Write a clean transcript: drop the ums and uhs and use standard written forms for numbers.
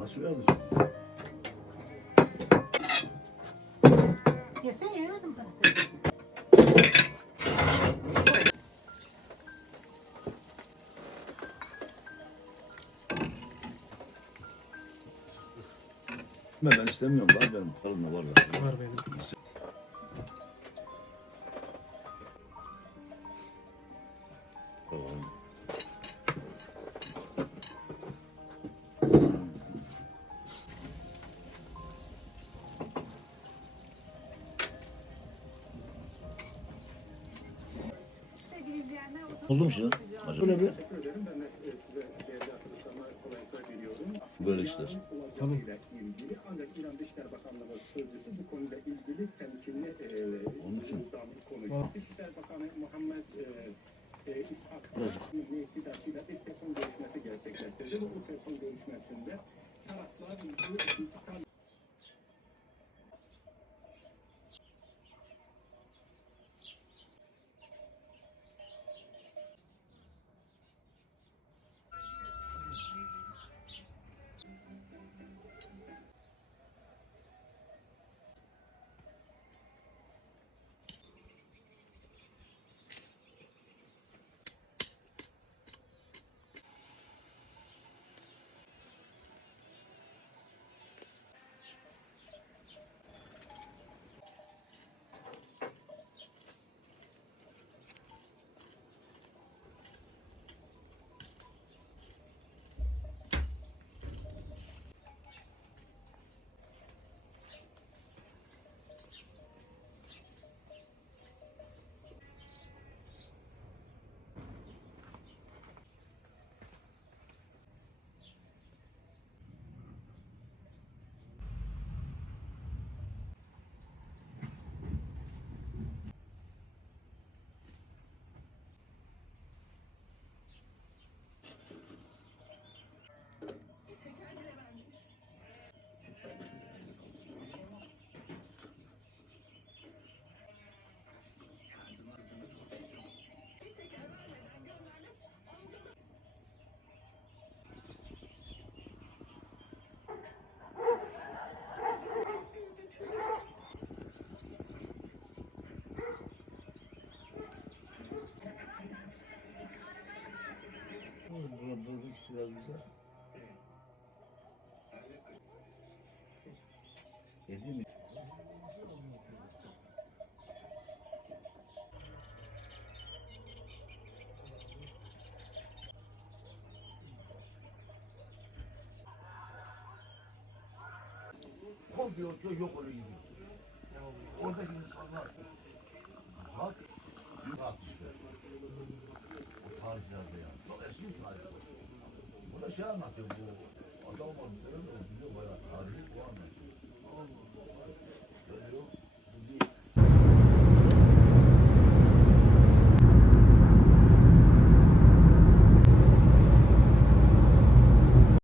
Nasıl verdin sen? Yesene yemedim ben. Ben istemiyorum. Var benim. Karımla var. Var benim. Tamam. Sevgili izleyenler, Oldu mu şimdi? Böyle bir Teşekkür ederim. Ben de size değerli arkadaşlarıma kolaylıklar diliyorum. böyle işler. Tamam. İlgili, ancak İran Dışişleri Bakanlığı sözcüsü bu konuyla ilgili temkinli Onun için. konuştu. Dışişleri Bakanı Muhammed İshak iktidarıyla bir telefon görüşmesi gerçekleştirdi. Bu telefon görüşmesinde taraflar bu dijital Biraz güzel. Yedi mi? Kol diyor ki yok oluyor gibi. Oradaki insanlar zaten bak işte. O tarihlerde ya. Çok eski bir tarih. Bu da şey anlatıyor bu. Adam var. Biliyor bayağı tarihi bu anlatıyor.